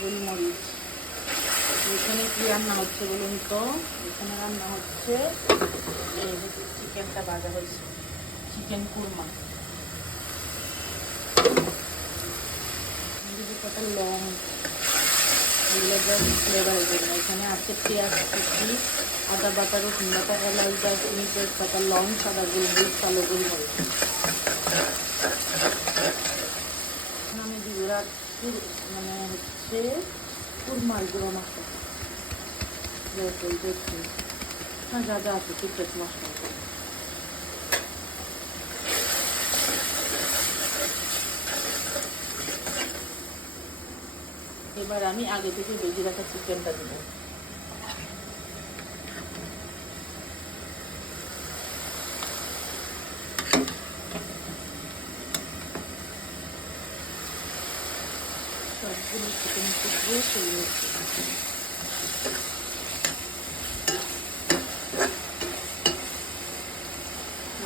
গোলমরিচ। এখানে কি রান্না হচ্ছে বলুন তো? এখানে রান্না হচ্ছে চিকেনটা ভাজা হয়েছে, চিকেন কুরমা। কটা লং ফ্লেভারের জন্য এখানে আছে পেঁয়াজ কুচি, আদা বাটা, রসুন বাটা, এলাচ, দারচিনি, তেজপাতা, লং, সাদা গোলমরিচ, কালো গোলমরিচ। আমি দিব মানে হচ্ছে কুরমার গুঁড়ো মশলা, হ্যাঁ যা যা আছে সিক্রেট মশলা। এবার আমি আগে থেকে ভেজে রাখা চিকেনটা দেবো। সবগুলো চিকেন টুকরো সেগুলো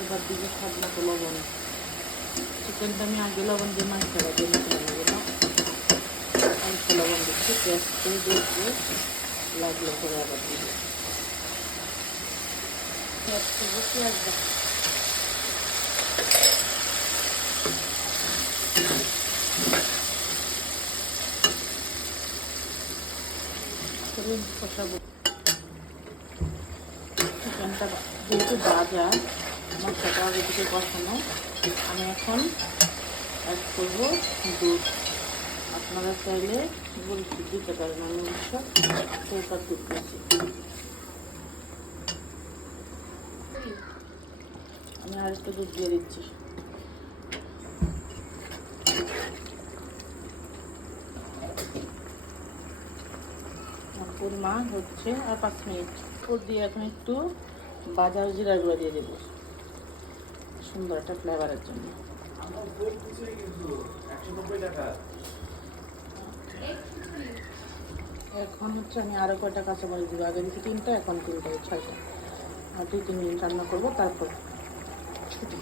এবার দিকে স্বাদ মতো লবণ। চিকেনটা আমি আগে লবণ দিয়ে মাছটা দিয়ে লাগবে না, অল্প লবণ দিচ্ছি, পেঁয়াজ করে দেখবো লাগলো করে আবার দিব। পেঁয়াজ করবো, পেঁয়াজ কষাবো। চিকেনটা যেহেতু ভাজা, মশলাটা আগে থেকে কষানো, আমি এখন অ্যাড করবো দুধ। আপনারা চাইলে বলছি দিতে পারেন, আমি সরকার দুধ দিচ্ছি। আমি আর একটু দুধ দিয়ে দিচ্ছি। কুরমা হচ্ছে আর 5 মিনিট ওর দিয়ে এখন একটু বাজার জিরা গুঁড়া দিয়ে দেবো সুন্দর একটা ফ্লেভারের জন্য। এখন হচ্ছে আমি আরও কয়টা কাঁচামরিচ দিব, আগে দিচ্ছি 3টা, এখন 3টা 6টা, আর 2-3 মিনিট রান্না করবো, তারপর ছুটি।